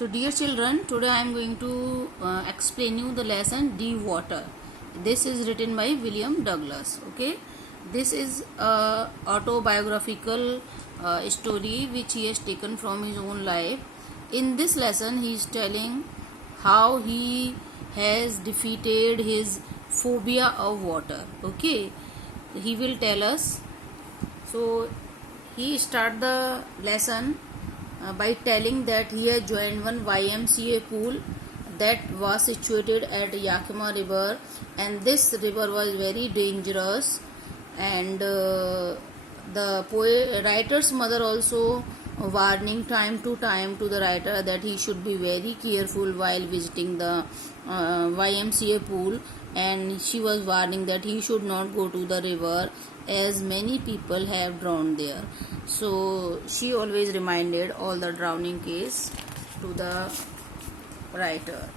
So dear children, today I am going to explain you the lesson Deep Water. This is written by William Douglas. Okay, this is a autobiographical story which he has taken from his own life. In this lesson, he is telling how he has defeated his phobia of water. Okay, he will tell us. So he start the lesson by telling that he had joined one YMCA pool that was situated at Yakima River, and this river was very dangerous. And the writer's mother also warning time to time to the writer that he should be very careful while visiting the YMCA pool, and she was warning that he should not go to the river as many people have drowned there. So she always reminded all the drowning case to the writer,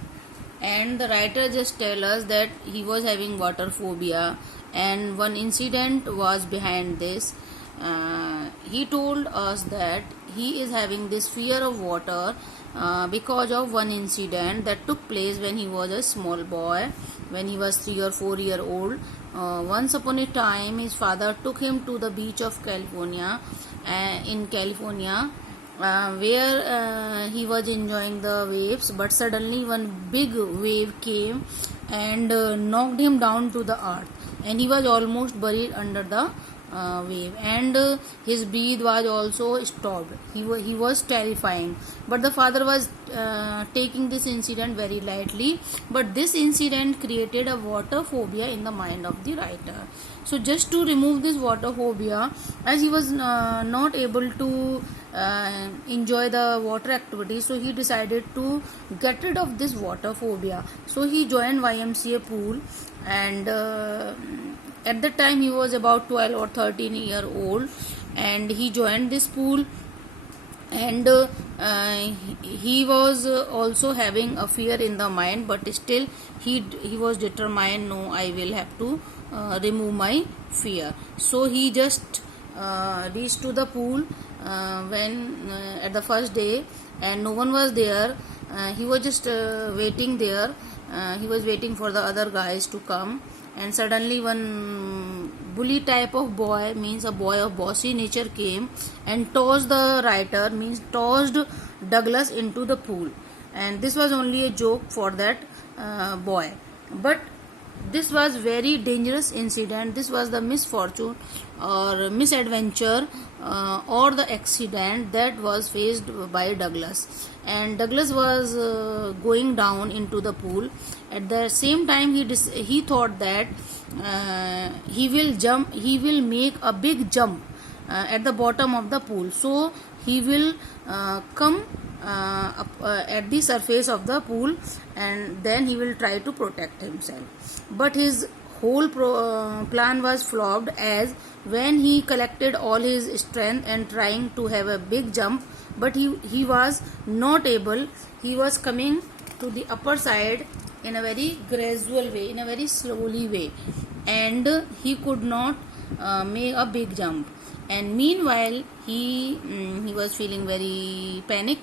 and the writer just tell us that he was having water phobia, and one incident was behind this. He told us that he is having this fear of water because of one incident that took place when he was a small boy, when he was 3 or 4 years old. Once upon a time, his father took him to the beach of California, in California, where he was enjoying the waves, but suddenly one big wave came and knocked him down to the earth, and he was almost buried under the wave, and his breath was also stopped. He was terrifying, but the father was taking this incident very lightly. But this incident created a water phobia in the mind of the writer. So just to remove this water phobia, as he was not able to enjoy the water activity, so he decided to get rid of this water phobia. So he joined YMCA pool, and at that time he was about 12 or 13 years old, and he joined this pool, and he was also having a fear in the mind, but still he was determined, no, I will have to remove my fear. So he just reached to the pool when at the first day, and no one was there. He was just waiting there. He was waiting for the other guys to come, and suddenly one bully type of boy, means a boy of bossy nature, came and tossed the writer, means tossed Douglas into the pool. And this was only a joke for that boy, but this was very dangerous incident. This was the misfortune or misadventure or the accident that was faced by Douglas, and Douglas was going down into the pool. At the same time, he thought that he will make a big jump at the bottom of the pool, so he will come at the surface of the pool, and then he will try to protect himself. But his whole plan was flopped, as when he collected all his strength and trying to have a big jump, but he was not able. He was coming to the upper side in a very gradual way, in a very slowly way, and he could not make a big jump. And meanwhile he was feeling very panic,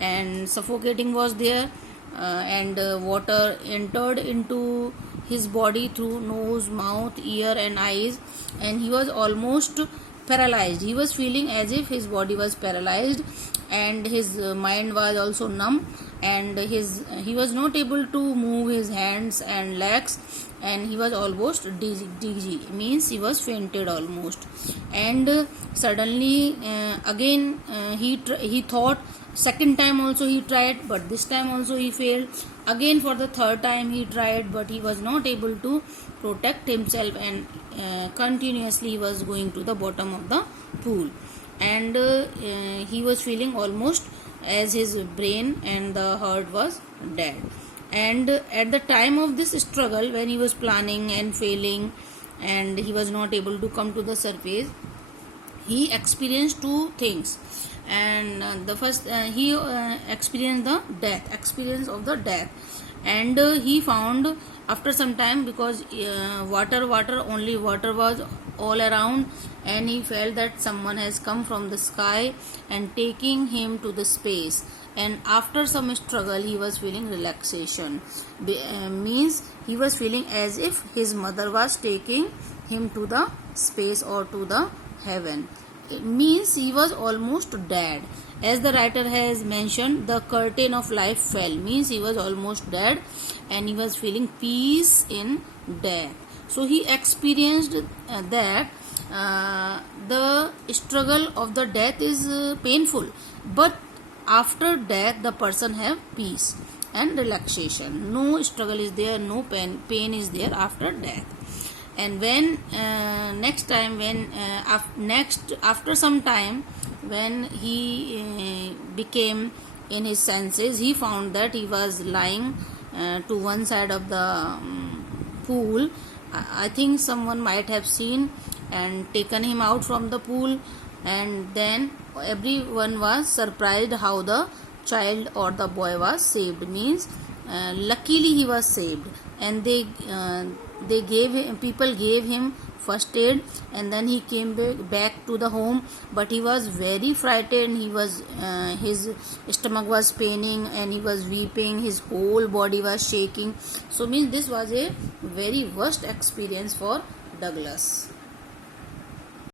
and suffocating was there, and water entered into his body through nose, mouth, ear and eyes, and he was almost paralyzed. He was feeling as if his body was paralyzed, and his mind was also numb, and he was not able to move his hands and legs, and he was almost dizzy, means he was fainted almost. And suddenly again he thought. Second time also he tried, but this time also he failed. Again for the third time he tried, but he was not able to protect himself, and continuously he was going to the bottom of the pool, and he was feeling almost as his brain and the heart was dead. And at the time of this struggle, when he was planning and failing, and he was not able to come to the surface, he experienced two things. And the first, he experienced the experience of the death, and he found after some time, because water was all around, and he felt that someone has come from the sky and taking him to the space, and after some struggle he was feeling relaxation. Means he was feeling as if his mother was taking him to the space or to the heaven. It means he was almost dead. As the writer has mentioned, the curtain of life fell, means he was almost dead and he was feeling peace in death. So he experienced that the struggle of the death is painful, but after death the person have peace and relaxation. No struggle is there, no pain is there after death. And when next time, when after some time, when he became in his senses, he found that he was lying to one side of the pool. I think someone might have seen and taken him out from the pool, and then everyone was surprised how the child or the boy was saved. Means luckily he was saved, and people gave him first aid, and then he came back to the home, but he was very frightened. He was his stomach was paining and he was weeping, his whole body was shaking. So means this was a very worst experience for Douglas.